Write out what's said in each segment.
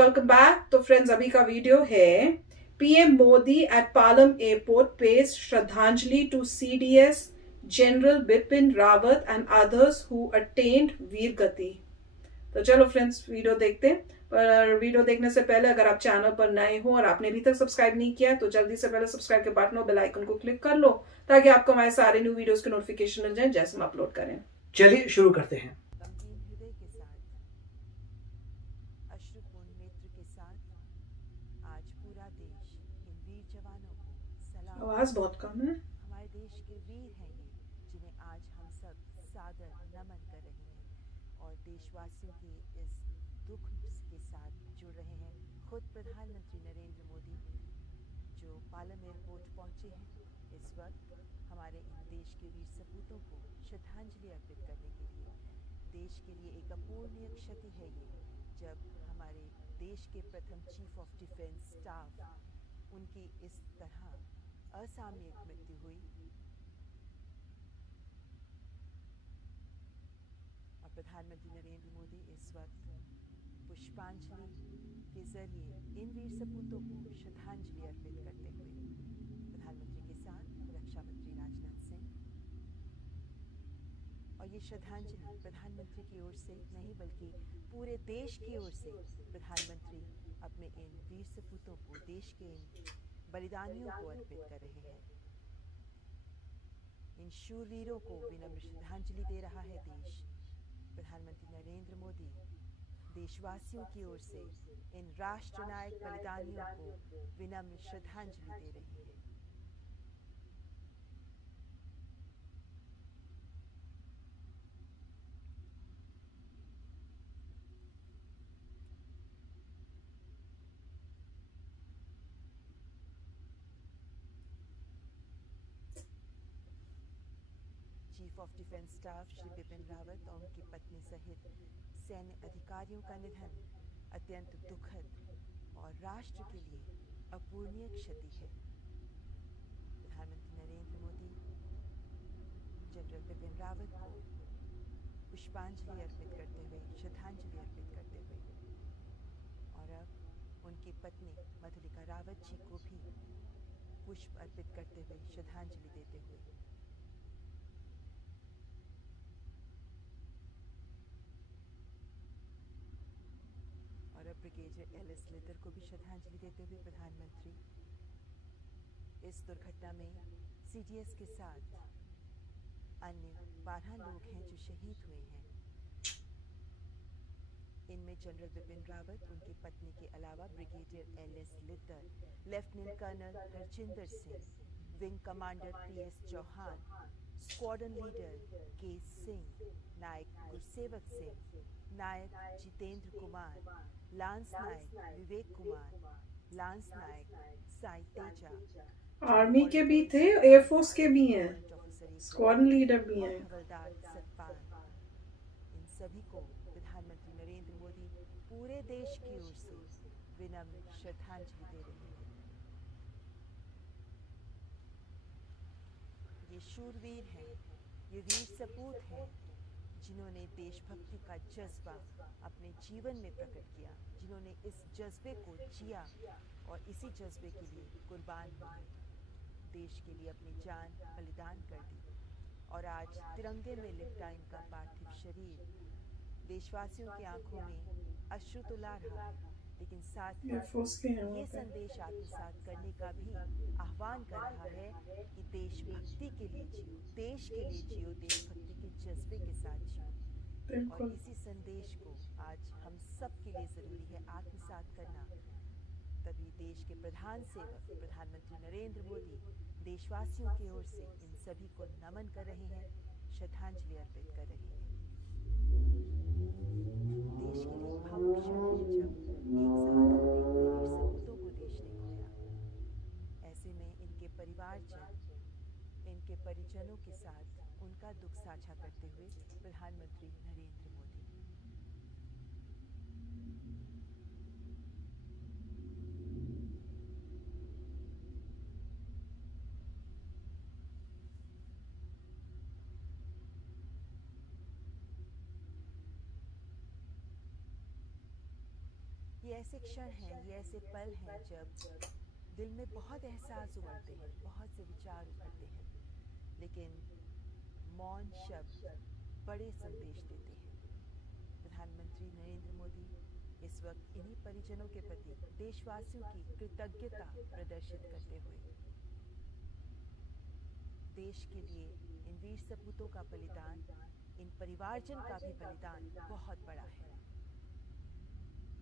Welcome back. तो friends, अभी का वीडियो है PM Modi at Palam airport pays श्रद्धांजलि to CDS general Bipin Rawat and others who attend वीर गति। तो चलो फ्रेंड्स, वीडियो देखते हैं। पर वीडियो देखने से पहले अगर आप चैनल पर नए हो और आपने अभी तक सब्सक्राइब नहीं किया तो जल्दी से पहले सब्सक्राइब के बटन और बेल आइकन को क्लिक कर लो, ताकि आपको हमारे सारे न्यू वीडियोस के नोटिफिकेशन मिल जाए जैसे हम अपलोड करें। चलिए शुरू करते हैं। गमगीन हृदय के साथ, अश्रुपूर्ण नेत्र के साथ आज पूरा देश इन वीर जवानों को सलाम। आवाज बहुत कम है। हमारे देश के वीर हैं ये, जिन्हें आज हम सब सादर नमन कर रहे हैं और देशवासियों के इस दुख के साथ जुड़ रहे हैं। खुद प्रधानमंत्री नरेंद्र मोदी जो पालम एयरपोर्ट पहुंचे हैं इस वक्त हमारे इन देश के वीर सपूतों को श्रद्धांजलि अर्पित करने के लिए। देश के लिए एक अपूर्णीय क्षति है ये, जब हमारे देश के प्रथम चीफ ऑफ डिफेंस स्टाफ उनकी इस तरह असामयिक मृत्यु हुई। और प्रधानमंत्री नरेंद्र मोदी इस वक्त पुष्पांजलि के जरिए इन वीर सपूतों को श्रद्धांजलि अर्पित करते हुए प्रधानमंत्री के साथ रक्षा मंत्री राजनाथ सिंह। और ये श्रद्धांजलि प्रधानमंत्री की ओर से नहीं बल्कि पूरे देश की ओर से प्रधानमंत्री अपने इन वीर सपूतों को, देश के इन बलिदानियों को अर्पित कर रहे हैं। इन शूरवीरों को विनम्र श्रद्धांजलि दे रहा है देश। प्रधानमंत्री नरेंद्र मोदी देशवासियों की ओर से इन राष्ट्रनायक बलिदानियों को विनम्र श्रद्धांजलि दे रहे हैं। Chief of defence staff Shri Bipin Rawat और उनकी पत्नी सहित सैन्य अधिकारियों का निधन अत्यंत दुखद और राष्ट्र के लिए अपूर्णीय क्षति है। प्रधानमंत्री नरेंद्र मोदी जनरल बिपिन रावत को पुष्पांजलि अर्पित करते हुए, श्रद्धांजलि अर्पित करते हुए, और अब उनकी पत्नी मधुलिका रावत जी को भी पुष्प अर्पित करते हुए, श्रद्धांजलि देते हुए ब्रिगेडियर एलिस लिटर को भी श्रद्धांजलि देते हुए प्रधानमंत्री इस दुर्घटना में सीडीएस के साथ अन्य 12 लोग हैं जो शहीद हुए हैं। इनमें जनरल बिपिन रावत, उनकी पत्नी के अलावा brigadier L S Lidder, lieutenant colonel Harjinder Singh, wing commander P S Chauhan, squadron leader K Singh, Naik Gursewak Singh, Naik Jitendra Kumar, lance Naik Vivek Kumar, lance Naik Sai Teja, army के भी थे, एयरफोर्स के भी हैं, स्क्वाड्रन लीडर भी हैं, हवलदार सतपाल। इन सभी को प्रधानमंत्री नरेंद्र मोदी पूरे देश की ओर से विनम्र श्रद्धांजलि दे रहे हैं। ये शूरवीर हैं, ये वीर सपूत हैं, जिन्होंने देशभक्ति का जज्बा अपने जीवन में प्रकट किया, जिन्होंने इस जज्बे को जिया और इसी जज्बे के लिए कुर्बान हुए, देश के लिए अपनी जान बलिदान कर दी। और आज तिरंगे में लिपटा इनका पार्थिव शरीर देशवासियों की आंखों में अश्रु तो ला रहा है, लेकिन साथ ही ये संदेश आत्मसात करने का भी आह्वान कर रहा है कि देशभक्ति के लिए जियो, देश के लिए जियो, देशभक्ति के जज्बे के साथ जियो। और इसी संदेश को आज हम सब के लिए जरूरी है आत्मसात करना। तभी देश के प्रधान सेवक प्रधानमंत्री नरेंद्र मोदी देशवासियों की ओर से इन सभी को नमन कर रहे हैं, श्रद्धांजलि अर्पित कर रहे हैं। देश के लिए भावुक क्षण है जब एक साथ अपने वीर सपूतों को देश ने खोया। ऐसे में इनके परिवारजन, इनके परिजनों के साथ उनका दुख साझा करते हुए प्रधानमंत्री नरेंद्र मोदी। ये ऐसे क्षण हैं, ये ऐसे पल हैं जब दिल में बहुत एहसास उमड़ते हैं, बहुत से विचार उभरते हैं, लेकिन मौन शब्द बड़े संदेश देते हैं। प्रधानमंत्री नरेंद्र मोदी इस वक्त इन्हीं परिजनों के प्रति देशवासियों की कृतज्ञता प्रदर्शित करते हुए देश के लिए इन वीर सपूतों का बलिदान, इन परिवारजन का भी बलिदान बहुत बड़ा है।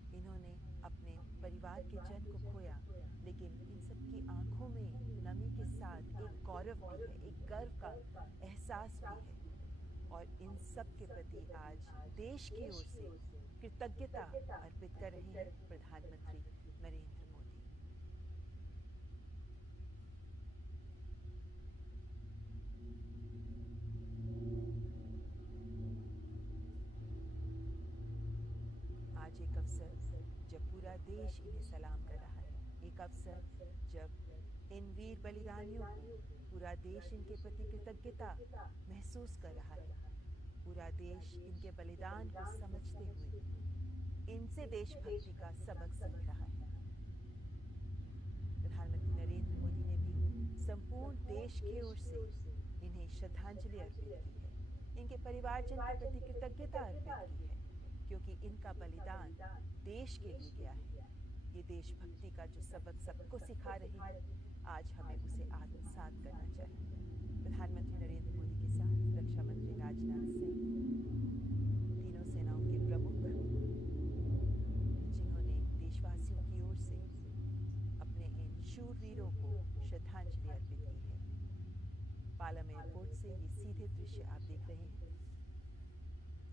इन्होंने अपने परिवार के जन को खोया, लेकिन इन सब की आंखों में नमी के साथ एक गौरव भी है, एक गर्व का एहसास भी है, और इन सब के प्रति आज देश की ओर से कृतज्ञता अर्पित कर रहे हैं प्रधानमंत्री नरेंद्र मोदी। आज एक अवसर जब पूरा देश इन्हें सलाम कर रहा है, एक अवसर जब इन वीर बलिदानियों को पूरा देश इनके प्रति कृतज्ञता महसूस कर रहा है, पूरा देश इनके बलिदान को समझते हुए इनसे देशभक्ति का सबक सीख रहा है। प्रधानमंत्री नरेंद्र मोदी ने भी संपूर्ण देश की ओर से इन्हें श्रद्धांजलि अर्पित की है, इनके परिवारजन के प्रति कृतज्ञता अर्पित की है, क्योंकि इनका बलिदान देश के लिए गया है। ये देशभक्ति का जो सबक सबको सिखा रहे हैं, आज हमें उसे आत्मसात करना चाहिए। प्रधानमंत्री नरेंद्र मोदी के साथ रक्षा मंत्री राजनाथ सिंह, तीनों सेनाओं के प्रमुख, जिन्होंने देशवासियों की ओर से अपने इन शूरवीरों को श्रद्धांजलि अर्पित की है। पालम एयरपोर्ट से ये सीधे दृश्य आप देख रहे हैं।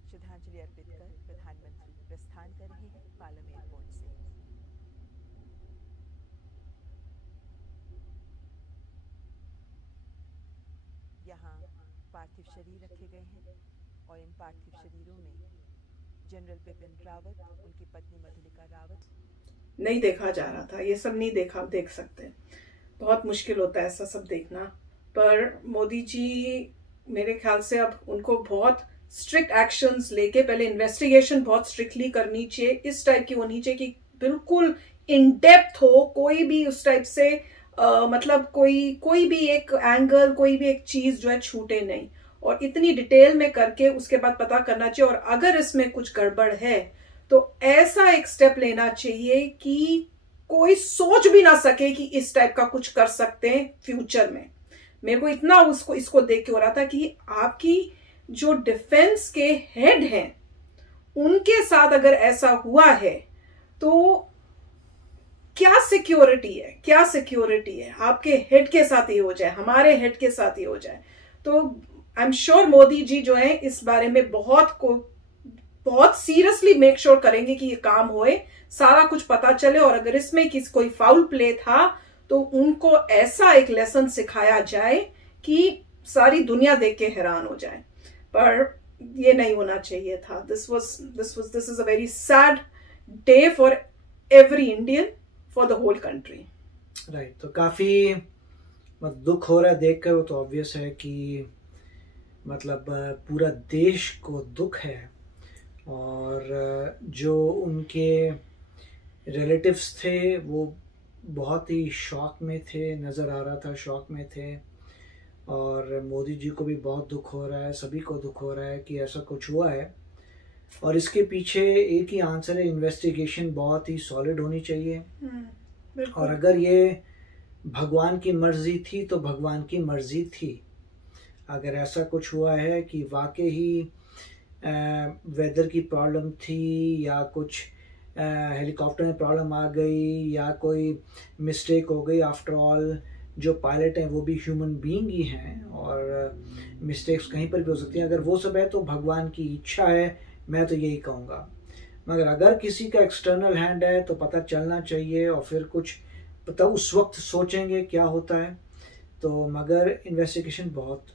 श्रद्धांजलि अर्पित कर प्रधानमंत्री प्रस्थान कर रहे हैं पालम एयरपोर्ट से। यहाँ पार्थिव शरीर रखे गए हैं और इन पार्थिव शरीरों में जनरल बिपिन रावत, उनकी पत्नी मधुलिका रावत। नहीं देखा जा रहा था, ये सब नहीं देखा, आप देख सकते हैं। बहुत मुश्किल होता है ऐसा सब देखना, पर मोदी जी मेरे ख्याल से अब उनको बहुत स्ट्रिक्ट एक्शंस लेके, पहले इन्वेस्टिगेशन बहुत स्ट्रिक्टली करनी चाहिए, इस टाइप की होनी चाहिए कि बिल्कुल इन डेप्थ हो, कोई भी उस टाइप से मतलब कोई भी एक एंगल, कोई भी एक चीज जो है छूटे नहीं, और इतनी डिटेल में करके उसके बाद पता करना चाहिए। और अगर इसमें कुछ गड़बड़ है तो ऐसा एक स्टेप लेना चाहिए कि कोई सोच भी ना सके कि इस टाइप का कुछ कर सकते हैं फ्यूचर में। मेरे को इतना इसको देख के हो रहा था कि आपकी जो डिफेंस के हेड हैं उनके साथ अगर ऐसा हुआ है तो क्या सिक्योरिटी है आपके हेड के साथ ही हो जाए, हमारे हेड के साथ ही हो जाए। तो I am sure Modi ji जो है इस बारे में बहुत सीरियसली मेक श्योर करेंगे कि ये काम होए, सारा कुछ पता चले, और अगर इसमें कोई फाउल प्ले था तो उनको ऐसा एक लेसन सिखाया जाए कि सारी दुनिया देख के हैरान हो जाए। पर ये नहीं होना चाहिए था। This is a very sad day for every Indian, for the whole country. Right, तो काफी दुख हो रहा है देखकर। वो तो ऑब्वियस है कि मतलब पूरा देश को दुख है, और जो उनके रिलेटिव्स थे वो बहुत ही शॉक में थे, नज़र आ रहा था शॉक में थे, और मोदी जी को भी बहुत दुख हो रहा है, सभी को दुख हो रहा है कि ऐसा कुछ हुआ है। और इसके पीछे एक ही आंसर है, इन्वेस्टिगेशन बहुत ही सॉलिड होनी चाहिए। और अगर ये भगवान की मर्जी थी तो भगवान की मर्जी थी। अगर ऐसा कुछ हुआ है कि वाकई ही वेदर की प्रॉब्लम थी, या कुछ हेलीकॉप्टर में प्रॉब्लम आ गई, या कोई मिस्टेक हो गई, आफ्टर ऑल जो पायलट हैं वो भी ह्यूमन बीइंग ही हैं, और मिस्टेक्स कहीं पर भी हो सकती हैं। अगर वो सब है तो भगवान की इच्छा है, मैं तो यही कहूँगा। मगर अगर किसी का एक्सटर्नल हैंड है तो पता चलना चाहिए, और फिर कुछ पता उस वक्त सोचेंगे क्या होता है। तो मगर इन्वेस्टिगेशन बहुत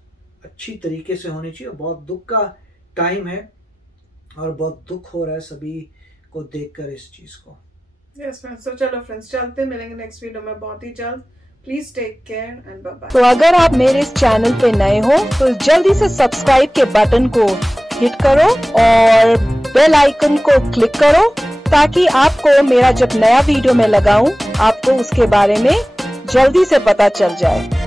अच्छी तरीके से होनी चाहिए। बहुत दुख का टाइम है, और बहुत दुख हो रहा है सभी को देखकर इस चीज़ को। यस फ्रेंड्स, तो चलो फ्रेंड्स चलते, मिलेंगे नेक्स्ट वीडियो में बहुत ही जल्द। Please take care and bye bye. तो अगर आप मेरे इस चैनल पे नए हो तो जल्दी से सब्सक्राइब के बटन को हिट करो और बेल आइकन को क्लिक करो ताकि आपको मेरा जब नया वीडियो मैं लगाऊं आपको उसके बारे में जल्दी से पता चल जाए।